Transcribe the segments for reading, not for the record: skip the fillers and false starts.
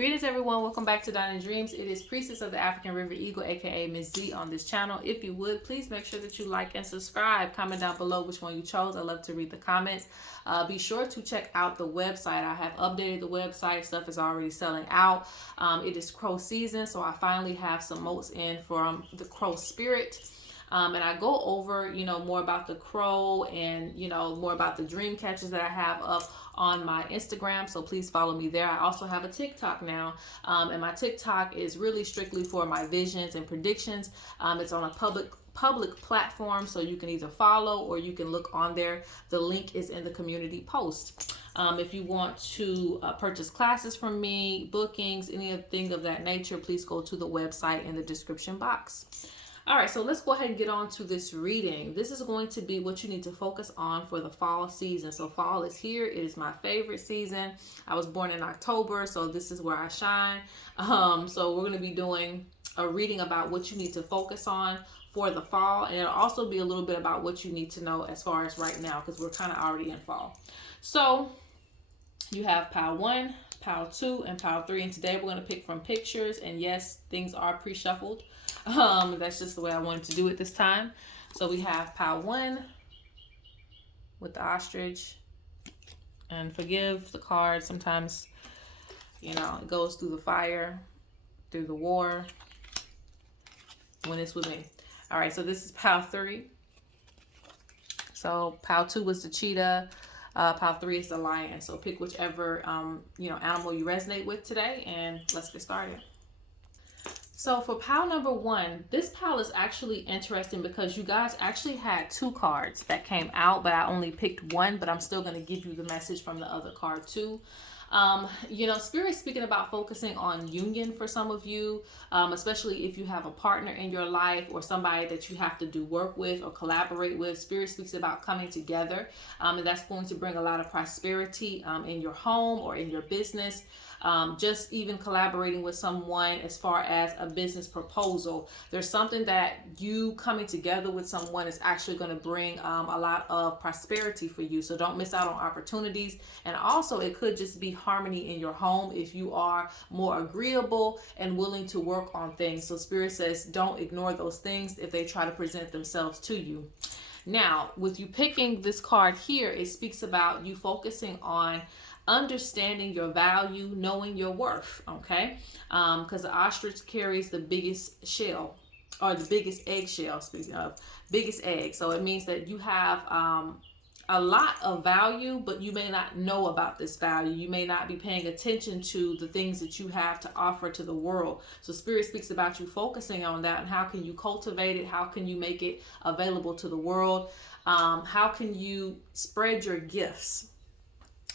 Greetings everyone, welcome back to Dining Dreams. It is Priestess of the African River Eagle, aka Ms.Z on this channel. If you would, please make sure that you like and subscribe. Comment down below which one you chose. I love to read the comments. Be sure to check out the website. I have updated the website. Stuff is already selling out. It is crow season, so I finally have some motes in from the crow spirit. And I go over, more about the crow and, more about the dream catchers that I have up on my Instagram. So please follow me there. I also have a TikTok now. And my TikTok is really strictly for my visions and predictions. It's on a public platform, so you can either follow or you can look on there. The link is in the community post. If you want to purchase classes from me, bookings, anything of that nature, please go to the website in the description box. All right, so let's go ahead and get on to this reading. This is going to be what you need to focus on for the fall season. So fall is here. It is my favorite season. I was born in October, so this is where I shine. So we're going to be doing a reading about what you need to focus on for the fall. And it'll also be a little bit about what you need to know as far as right now, because we're kind of already in fall. So you have pile 1, pile 2, and pile 3. And today we're going to pick from pictures. And yes, things are pre-shuffled. That's just the way I wanted to do it this time. So we have pile 1 with the ostrich. And forgive the card. Sometimes, it goes through the fire, through the war, when it's with me. All right, so this is pile 3. So pile 2 was the cheetah. Pile 3 is the lion. So pick whichever, animal you resonate with today, and let's get started. So for pile number 1, this pile is actually interesting because you guys actually had 2 cards that came out, but I only picked 1, but I'm still going to give you the message from the other card too. Spirit's speaking about focusing on union for some of you, especially if you have a partner in your life or somebody that you have to do work with or collaborate with. Spirit speaks about coming together, and that's going to bring a lot of prosperity in your home or in your business. Just even collaborating with someone as far as a business proposal. There's something that you coming together with someone is actually going to bring a lot of prosperity for you. So don't miss out on opportunities. And also it could just be harmony in your home if you are more agreeable and willing to work on things. So Spirit says don't ignore those things if they try to present themselves to you. Now, with you picking this card here, it speaks about you focusing on understanding your value, knowing your worth, okay? Because the ostrich carries the biggest shell, or the biggest eggshell, speaking of, biggest egg. So it means that you have a lot of value, but you may not know about this value. You may not be paying attention to the things that you have to offer to the world. So Spirit speaks about you focusing on that, and how can you cultivate it? How can you make it available to the world? How can you spread your gifts?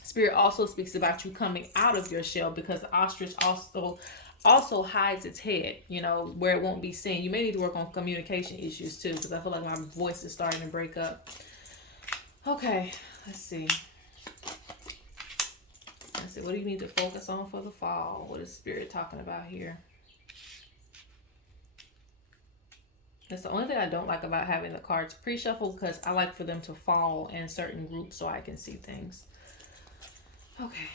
Spirit also speaks about you coming out of your shell, because the ostrich also hides its head, where it won't be seen. You may need to work on communication issues too, because I feel like my voice is starting to break up. Okay, let's see. What do you need to focus on for the fall? What is Spirit talking about here? That's the only thing I don't like about having the cards pre-shuffle, because I like for them to fall in certain groups so I can see things. Okay.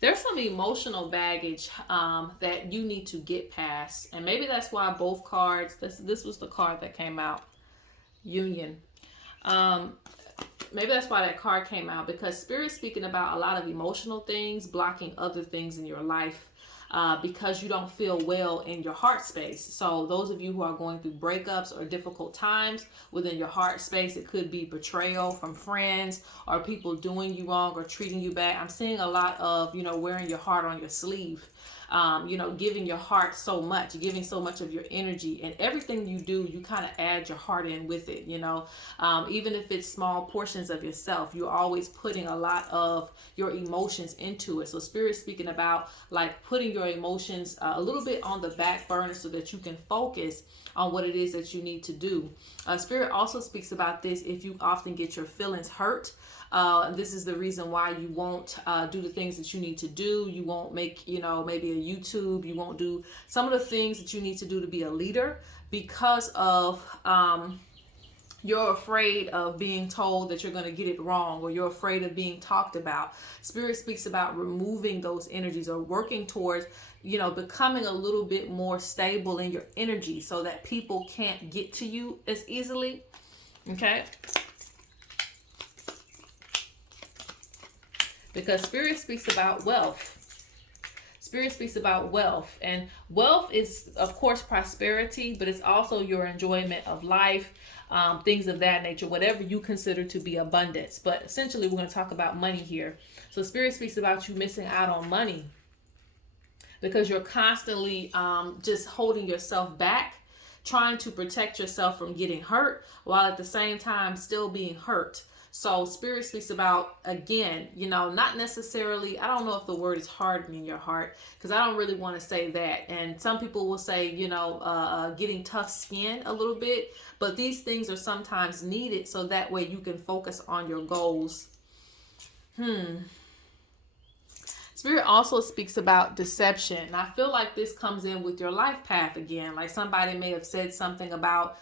There's some emotional baggage that you need to get past. And maybe that's why both cards, this was the card that came out, Union. Maybe that's why that card came out, because Spirit's speaking about a lot of emotional things blocking other things in your life because you don't feel well in your heart space. So those of you who are going through breakups or difficult times within your heart space, it could be betrayal from friends or people doing you wrong or treating you bad. I'm seeing a lot of, wearing your heart on your sleeve. you know, giving your heart so much, giving so much of your energy, and everything you do, you kind of add your heart in with it, you know. Even if it's small portions of yourself, you're always putting a lot of your emotions into it. So Spirit speaking about like putting your emotions a little bit on the back burner so that you can focus on what it is that you need to do. Spirit also speaks about this if you often get your feelings hurt. This is the reason why you won't do the things that you need to do. You won't make, you know, maybe a YouTube. You won't do some of the things that you need to do to be a leader because of you're afraid of being told that you're going to get it wrong, or you're afraid of being talked about. Spirit speaks about removing those energies or working towards, you know, becoming a little bit more stable in your energy so that people can't get to you as easily. Okay. Because Spirit speaks about wealth. Spirit speaks about wealth, and wealth is, of course, prosperity, but it's also your enjoyment of life, things of that nature, whatever you consider to be abundance. But essentially, we're going to talk about money here. So Spirit speaks about you missing out on money because you're constantly just holding yourself back, trying to protect yourself from getting hurt, while at the same time still being hurt. So Spirit speaks about, again, you know, not necessarily, I don't know if the word is hardening your heart, because I don't really want to say that. And some people will say, you know, getting tough skin a little bit. But these things are sometimes needed so that way you can focus on your goals. Spirit also speaks about deception. And I feel like this comes in with your life path again. Like somebody may have said something about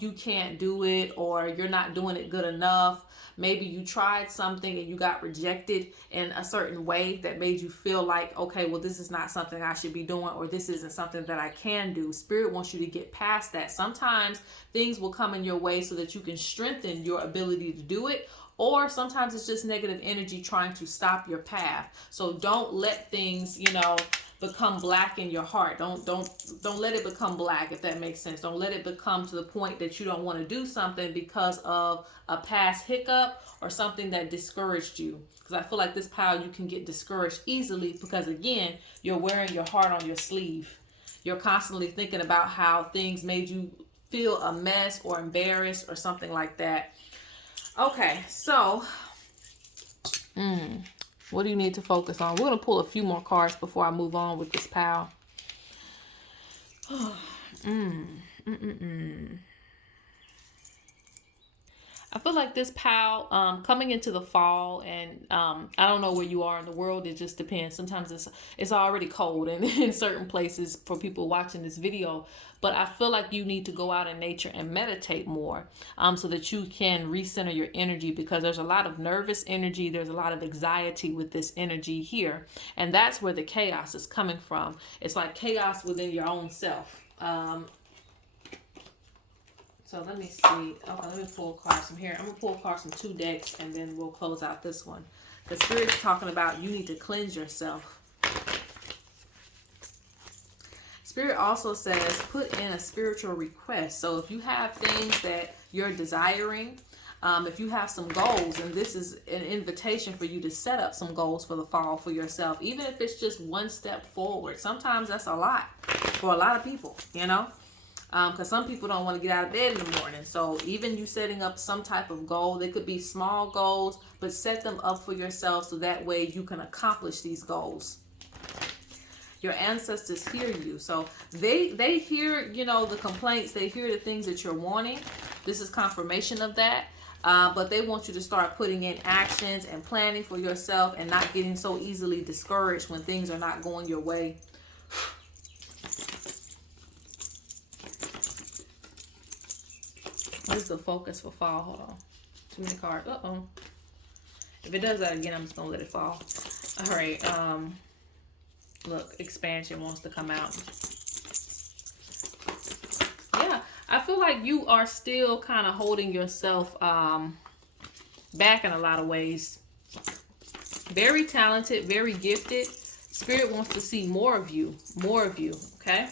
you can't do it, or you're not doing it good enough. Maybe you tried something and you got rejected in a certain way that made you feel like, okay, well, this is not something I should be doing, or this isn't something that I can do. Spirit wants you to get past that. Sometimes things will come in your way so that you can strengthen your ability to do it. Or sometimes it's just negative energy trying to stop your path. So don't let things, you know, become black in your heart. Don't let it become black, if that makes sense. Don't let it become to the point that you don't want to do something because of a past hiccup or something that discouraged you. Because I feel like this pile, you can get discouraged easily because, again, you're wearing your heart on your sleeve. You're constantly thinking about how things made you feel a mess or embarrassed or something like that. Okay, so what do you need to focus on? We're going to pull a few more cards before I move on with this pile. I feel like this pile, coming into the fall, and I don't know where you are in the world. It just depends. Sometimes it's already cold in certain places for people watching this video. But I feel like you need to go out in nature and meditate more so that you can recenter your energy, because there's a lot of nervous energy. There's a lot of anxiety with this energy here. And that's where the chaos is coming from. It's like chaos within your own self. So let me see. Okay, let me pull cards from here. I'm going to pull cards from 2 decks, and then we'll close out this one. The Spirit's talking about you need to cleanse yourself. Spirit also says put in a spiritual request. So if you have things that you're desiring, if you have some goals, and this is an invitation for you to set up some goals for the fall for yourself, even if it's just one step forward. Sometimes that's a lot for a lot of people, you know. Because some people don't want to get out of bed in the morning. So even you setting up some type of goal, they could be small goals, but set them up for yourself so that way you can accomplish these goals. Your ancestors hear you. So they hear, you know, the complaints. They hear the things that you're wanting. This is confirmation of that. But they want you to start putting in actions and planning for yourself and not getting so easily discouraged when things are not going your way. What is the focus for fall? Hold on. Too many cards. Uh-oh. If it does that again, I'm just going to let it fall. All right. Look, expansion wants to come out. Yeah. I feel like you are still kind of holding yourself back in a lot of ways. Very talented, very gifted. Spirit wants to see more of you. More of you. Okay?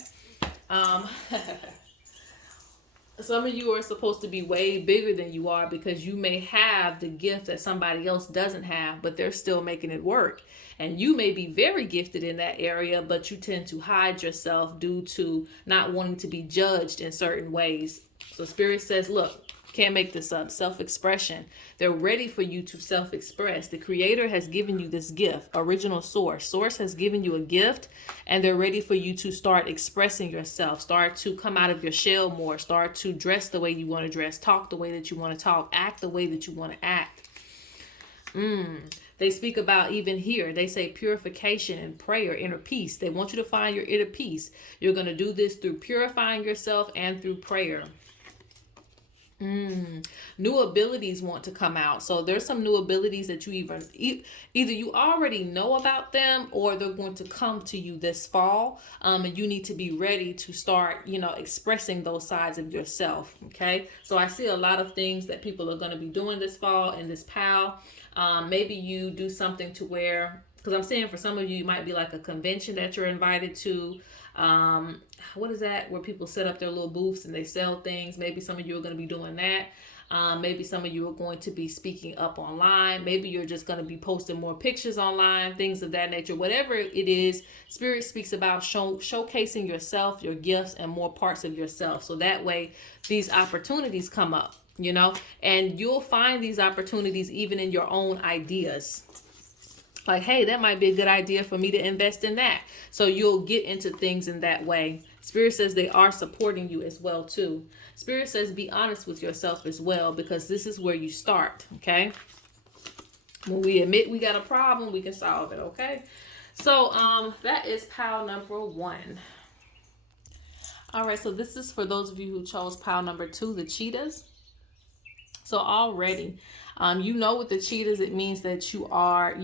Some of you are supposed to be way bigger than you are because you may have the gift that somebody else doesn't have, but they're still making it work. And you may be very gifted in that area, but you tend to hide yourself due to not wanting to be judged in certain ways. So Spirit says, look, can't make this up. Self-expression. They're ready for you to self-express. The Creator has given you this gift. Original Source. Source has given you a gift, and they're ready for you to start expressing yourself. Start to come out of your shell more. Start to dress the way you want to dress. Talk the way that you want to talk. Act the way that you want to act. They speak about even here. They say purification and prayer, inner peace. They want you to find your inner peace. You're going to do this through purifying yourself and through prayer. New abilities want to come out. So there's some new abilities that you either you already know about them, or they're going to come to you this fall. And you need to be ready to start, expressing those sides of yourself. Okay. So I see a lot of things that people are going to be doing this fall in this PAL. Maybe you do something to where, because I'm saying for some of you, it might be like a convention that you're invited to. What is that, where people set up their little booths and they sell things? Maybe some of you are going to be doing that. Maybe some of you are going to be speaking up online. Maybe you're just going to be posting more pictures online, things of that nature. Whatever it is, Spirit speaks about showcasing yourself, your gifts, and more parts of yourself. So that way these opportunities come up, and you'll find these opportunities even in your own ideas. Like, hey, that might be a good idea for me to invest in that. So you'll get into things in that way. Spirit says they are supporting you as well, too. Spirit says be honest with yourself as well, because this is where you start, okay? When we admit we got a problem, we can solve it, okay? So that is pile number 1. All right, so this is for those of you who chose pile number 2, the cheetahs. So already, with the cheetahs, it means that you are,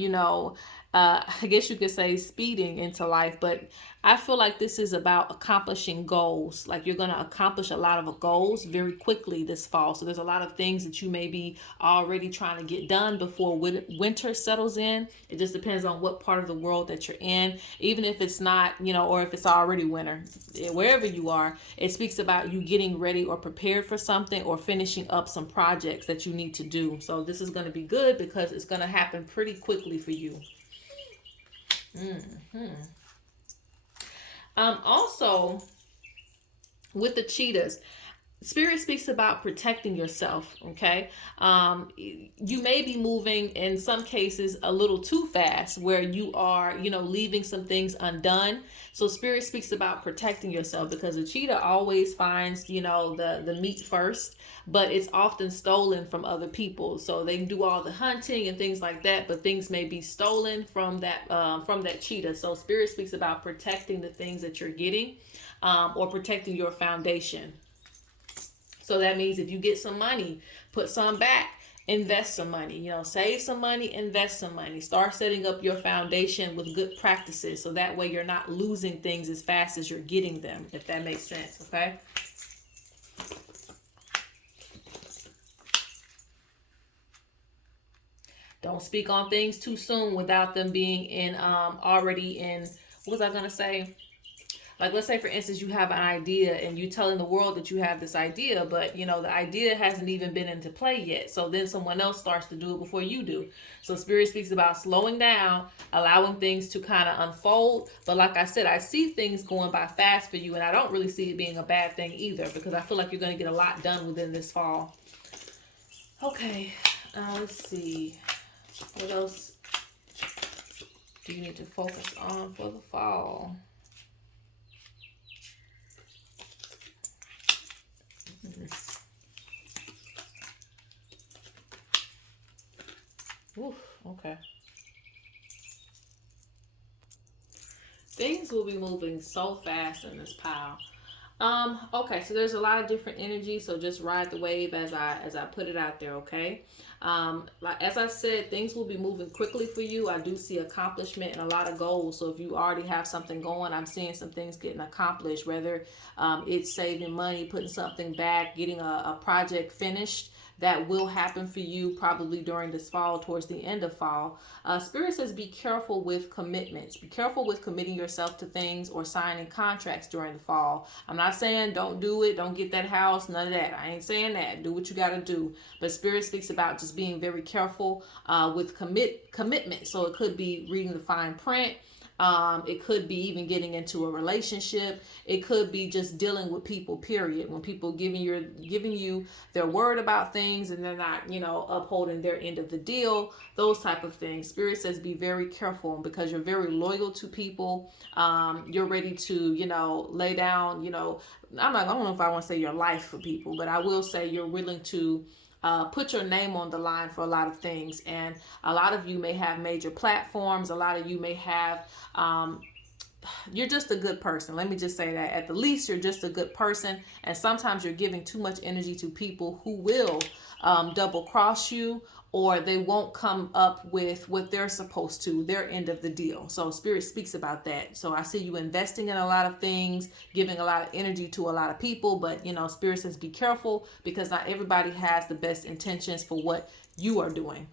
I guess you could say speeding into life, but I feel like this is about accomplishing goals. Like you're going to accomplish a lot of goals very quickly this fall. So there's a lot of things that you may be already trying to get done before winter settles in. It just depends on what part of the world that you're in. Even if it's not, or if it's already winter, wherever you are, it speaks about you getting ready or prepared for something or finishing up some projects that you need to do. So this is going to be good because it's going to happen pretty quickly for you. Also, with the cheetahs, Spirit speaks about protecting yourself, okay? You may be moving in some cases a little too fast where you are, leaving some things undone. So Spirit speaks about protecting yourself because the cheetah always finds, the meat first, but it's often stolen from other people. So they can do all the hunting and things like that, but things may be stolen from that cheetah. So Spirit speaks about protecting the things that you're getting, or protecting your foundation. So that means if you get some money, put some back, invest some money, save some money, invest some money, start setting up your foundation with good practices. So that way you're not losing things as fast as you're getting them, if that makes sense. Okay. Don't speak on things too soon without them being already in, what was I going to say? Like, let's say, for instance, you have an idea and you're telling the world that you have this idea, but, the idea hasn't even been into play yet. So then someone else starts to do it before you do. So Spirit speaks about slowing down, allowing things to kind of unfold. But like I said, I see things going by fast for you, and I don't really see it being a bad thing either, because I feel like you're going to get a lot done within this fall. Okay, let's see. What else do you need to focus on for the fall? Oof, okay. Things will be moving so fast in this pile. Okay, so there's a lot of different energy, so just ride the wave as I put it out there, okay? Like as I said, things will be moving quickly for you. I do see accomplishment and a lot of goals. So if you already have something going, I'm seeing some things getting accomplished, whether it's saving money, putting something back, getting a project finished, that will happen for you probably during this fall, towards the end of fall. Spirit says be careful with commitments. Be careful with committing yourself to things or signing contracts during the fall. I'm not saying don't do it, don't get that house, none of that. I ain't saying that. Do what you got to do. But Spirit speaks about just being very careful with commitment. So it could be reading the fine print. It could be even getting into a relationship. It could be just dealing with people, period. When people giving you their word about things and they're not, upholding their end of the deal, those type of things. Spirit says be very careful because you're very loyal to people. You're ready to, lay down, I don't know if I want to say your life for people, but I will say you're willing to put your name on the line for a lot of things. And a lot of you may have major platforms. A lot of you may have, you're just a good person. Let me just say that. At the least, you're just a good person. And sometimes you're giving too much energy to people who will double cross you, or they won't come up with what they're supposed to, their end of the deal. So Spirit speaks about that. So I see you investing in a lot of things, giving a lot of energy to a lot of people, but Spirit says be careful because not everybody has the best intentions for what you are doing.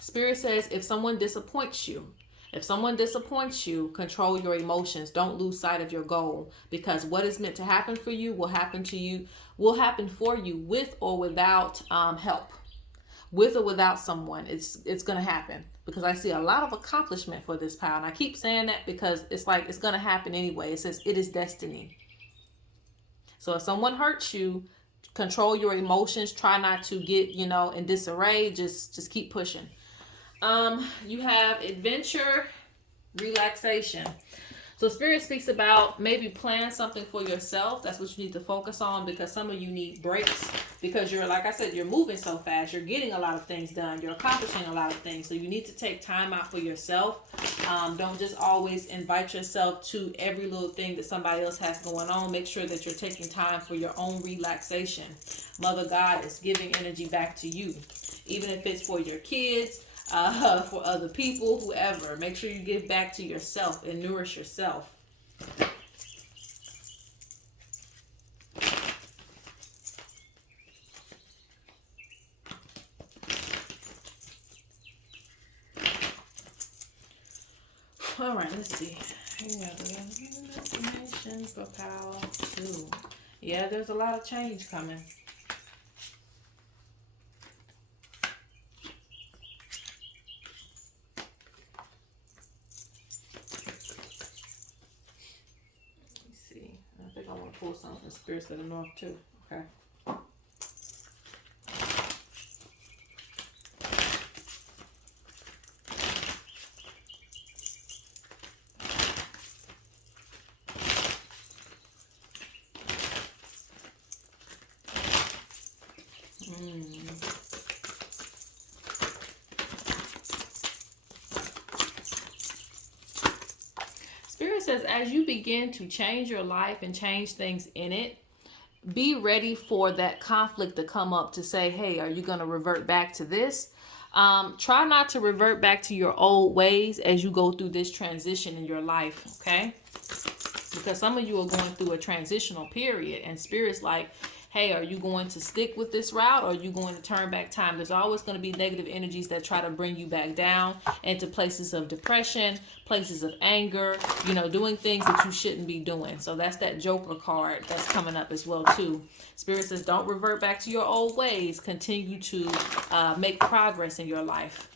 Spirit says if someone disappoints you, control your emotions. Don't lose sight of your goal, because what is meant to happen for you will happen for you with or without help. With or without someone, it's going to happen, because I see a lot of accomplishment for this pile. And I keep saying that because it's like it's going to happen anyway. It says it is destiny. So if someone hurts you, control your emotions. Try not to get, in disarray. Just keep pushing. You have adventure, relaxation. So Spirit speaks about maybe plan something for yourself. That's what you need to focus on, because some of you need breaks, because you're, like I said, you're moving so fast. You're getting a lot of things done. You're accomplishing a lot of things. So you need to take time out for yourself. Don't just always invite yourself to every little thing that somebody else has going on. Make sure that you're taking time for your own relaxation. Mother God is giving energy back to you, even if it's for your kids, for other people, whoever. Make sure you give back to yourself and nourish yourself. All right, let's see. Information for power 2. Yeah, there's a lot of change coming. Pull something from Spirits of the North too. Okay. Spirit says as you begin to change your life and change things in it, be ready for that conflict to come up to say, hey, are you going to revert back to this? Try not to revert back to your old ways as you go through this transition in your life, okay? Because some of you are going through a transitional period, and Spirit's like, hey, are you going to stick with this route, or are you going to turn back time? There's always going to be negative energies that try to bring you back down into places of depression, places of anger, doing things that you shouldn't be doing. So that's that Joker card that's coming up as well too. Spirit says don't revert back to your old ways. Continue to make progress in your life,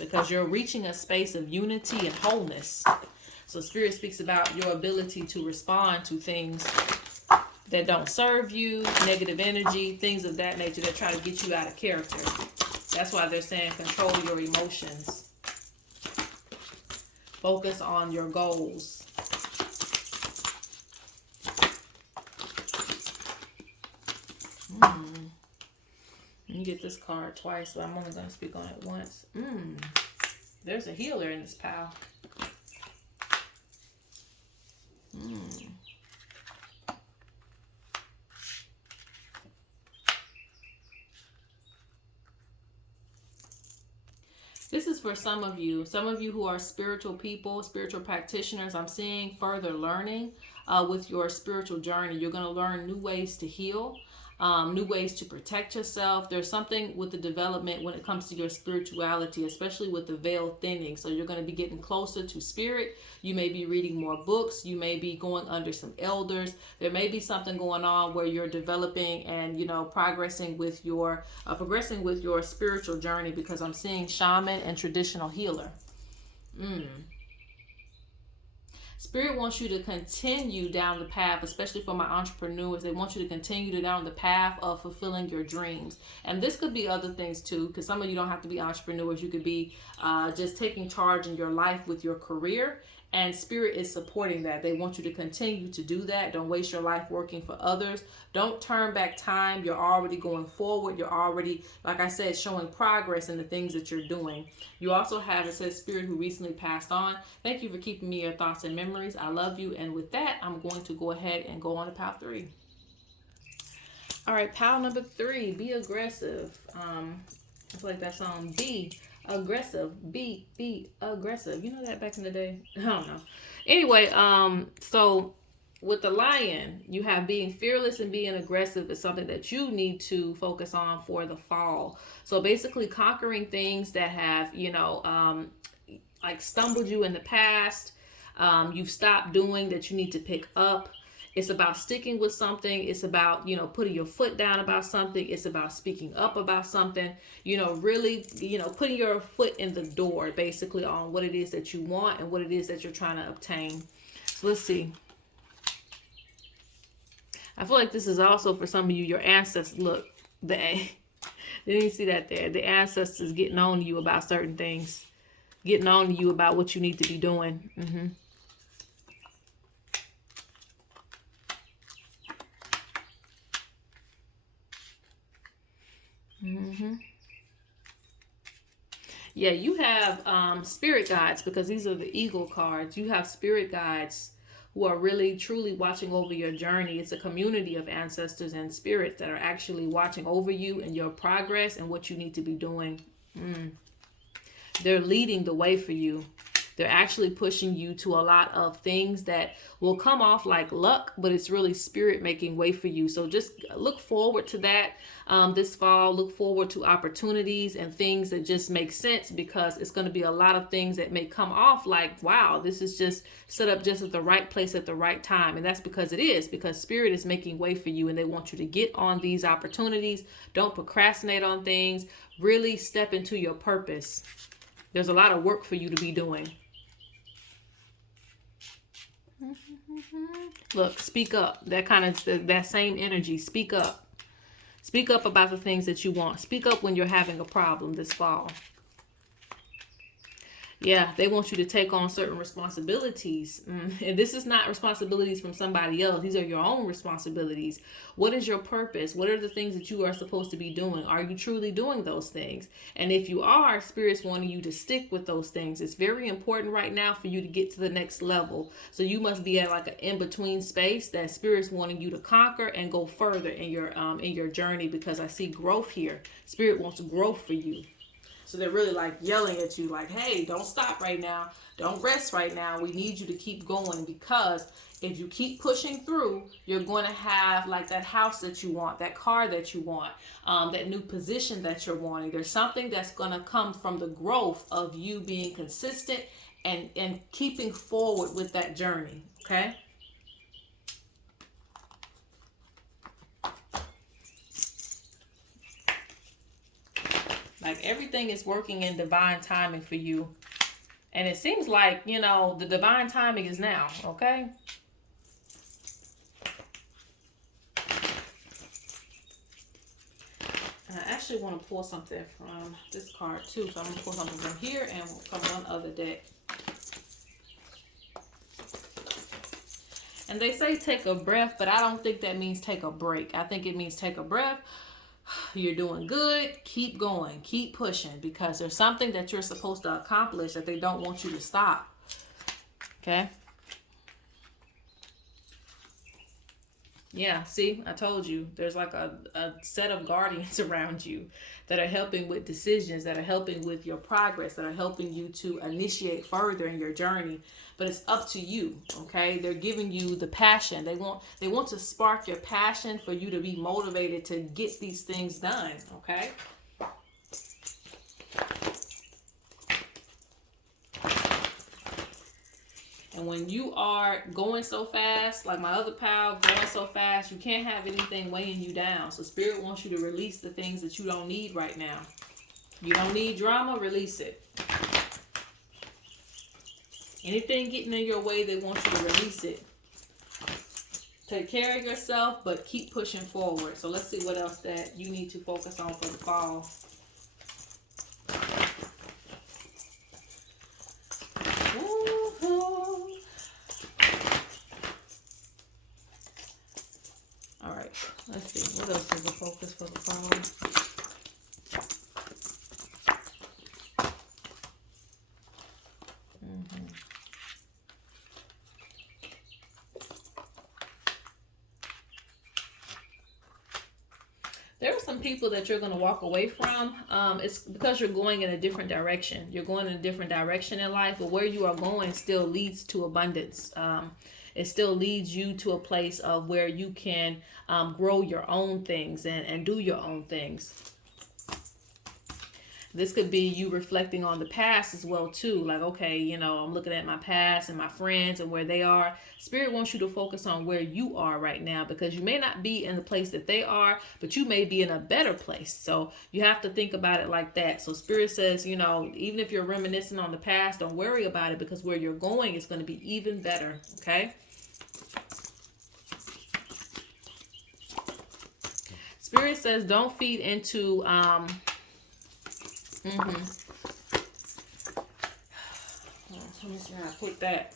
because you're reaching a space of unity and wholeness. So Spirit speaks about your ability to respond to things that don't serve you, negative energy, things of that nature that try to get you out of character. That's why they're saying control your emotions. Focus on your goals. Let me get this card twice, but I'm only going to speak on it once. There's a healer in this pile. This is for some of you who are spiritual people, spiritual practitioners. I'm seeing further learning with your spiritual journey. You're going to learn new ways to heal. new ways to protect yourself. There's something with the development when it comes to your spirituality, especially with the veil thinning. So you're going to be getting closer to spirit. You may be reading more books. You may be going under some elders. There may be something going on where you're developing and, you know, progressing with your spiritual journey, because I'm seeing shaman and traditional healer. Spirit wants you to continue down the path, especially for my entrepreneurs. They want you to continue down the path of fulfilling your dreams. And this could be other things too, because some of you don't have to be entrepreneurs. You could be just taking charge in your life with your career. And Spirit is supporting that. They want you to continue to do that. Don't waste your life working for others. Don't turn back time. You're already going forward. You're already, like I said, showing progress in the things that you're doing. You also have, it says, Spirit who recently passed on. Thank you for keeping me your thoughts and memories. I love you. And with that, I'm going to go ahead and go on to pile 3. All right, pile number 3, be aggressive. I feel like that song, Be Aggressive. Be aggressive. You know that back in the day? I don't know. Anyway, so with the lion, you have being fearless and being aggressive is something that you need to focus on for the fall. So basically conquering things that have, you know, like stumbled you in the past, you've stopped doing, that you need to pick up. It's about sticking with something. It's about, you know, putting your foot down about something. It's about speaking up about something, you know, really, you know, putting your foot in the door basically on what it is that you want and what it is that you're trying to obtain. So let's see. I feel like this is also for some of you, your ancestors. Look, didn't you see that there? The ancestors getting on to you about certain things, getting on to you about what you need to be doing. Yeah, you have spirit guides, because these are the eagle cards. You have spirit guides who are really truly watching over your journey. It's a community of ancestors and spirits that are actually watching over you and your progress and what you need to be doing. They're leading the way for you. They're actually pushing you to a lot of things that will come off like luck, but it's really spirit making way for you. So just look forward to that this fall. Look forward to opportunities and things that just make sense, because it's going to be a lot of things that may come off like, wow, this is just set up just at the right place at the right time. And that's because it is, because spirit is making way for you and they want you to get on these opportunities. Don't procrastinate on things. Really step into your purpose. There's a lot of work for you to be doing. Look, speak up. That same energy. Speak up. Speak up about the things that you want. Speak up when you're having a problem this fall. Yeah, they want you to take on certain responsibilities. And this is not responsibilities from somebody else. These are your own responsibilities. What is your purpose? What are the things that you are supposed to be doing? Are you truly doing those things? And if you are, Spirit's wanting you to stick with those things. It's very important right now for you to get to the next level. So you must be at like an in-between space that Spirit's wanting you to conquer and go further in your journey, because I see growth here. Spirit wants growth for you. So they're really like yelling at you like, hey, don't stop right now. Don't rest right now. We need you to keep going, because if you keep pushing through, you're going to have like that house that you want, that car that you want, that new position that you're wanting. There's something that's going to come from the growth of you being consistent and keeping forward with that journey. Okay. Like everything is working in divine timing for you. And it seems like, you know, the divine timing is now, okay? And I actually want to pull something from this card too. So I'm going to pull something from here and from one other deck. And they say take a breath, but I don't think that means take a break. I think it means take a breath. You're doing good. Keep going. Keep pushing, because there's something that you're supposed to accomplish that they don't want you to stop. Okay? Yeah, see, I told you there's like a set of guardians around you that are helping with decisions, that are helping with your progress, that are helping you to initiate further in your journey. But it's up to you, okay? They're giving you the passion. They want to spark your passion for you to be motivated to get these things done, okay? And when you are going so fast, like my other pal, going so fast, you can't have anything weighing you down. So Spirit wants you to release the things that you don't need right now. You don't need drama, release it. Anything getting in your way, they want you to release it. Take care of yourself, but keep pushing forward. So let's see what else that you need to focus on for the fall. Let's see, what else is a focus for the fall? There are some people that you're going to walk away from. It's because you're going in a different direction. You're going in a different direction in life, but where you are going still leads to abundance. It still leads you to a place of where you can grow your own things and do your own things. This could be you reflecting on the past as well too. Like, okay, you know, I'm looking at my past and my friends and where they are. Spirit wants you to focus on where you are right now, because you may not be in the place that they are, but you may be in a better place. So you have to think about it like that. So Spirit says, you know, even if you're reminiscing on the past, don't worry about it, because where you're going is going to be even better. Okay. Spirit says don't feed into let me see how I put that.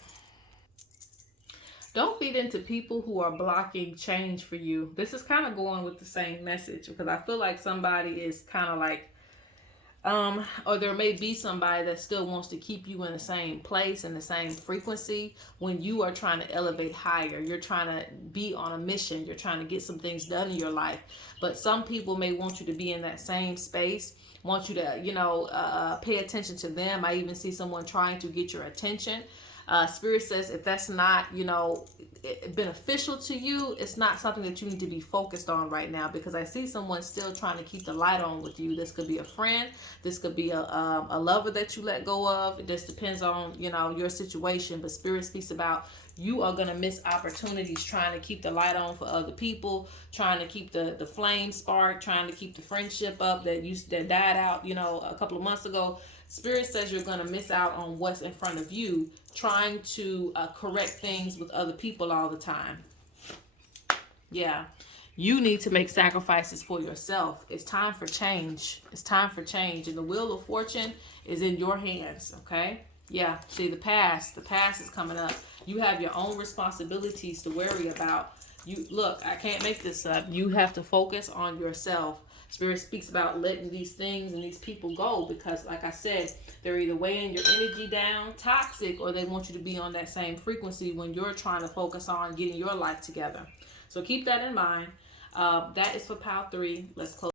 Don't feed into people who are blocking change for you. This is kind of going with the same message, because I feel like somebody is kind of like, or there may be somebody that still wants to keep you in the same place and the same frequency when you are trying to elevate higher. You're trying to be on a mission. You're trying to get some things done in your life. But some people may want you to be in that same space, want you to, you know, pay attention to them. I even see someone trying to get your attention. Spirit says if that's not, you know, beneficial to you, it's not something that you need to be focused on right now, because I see someone still trying to keep the light on with you. This could be a friend. This could be a lover that you let go of. It just depends on, you know, your situation. But Spirit speaks about you are going to miss opportunities trying to keep the light on for other people, trying to keep the flame spark, trying to keep the friendship up that died out, you know, a couple of months ago. Spirit says you're going to miss out on what's in front of you, trying to correct things with other people all the time. Yeah. You need to make sacrifices for yourself. It's time for change. It's time for change. And the wheel of fortune is in your hands, okay? Yeah. See, the past is coming up. You have your own responsibilities to worry about. You look, I can't make this up. You have to focus on yourself. Spirit speaks about letting these things and these people go, because like I said, they're either weighing your energy down, toxic, or they want you to be on that same frequency when you're trying to focus on getting your life together. So keep that in mind. That is for pile 3. Let's close.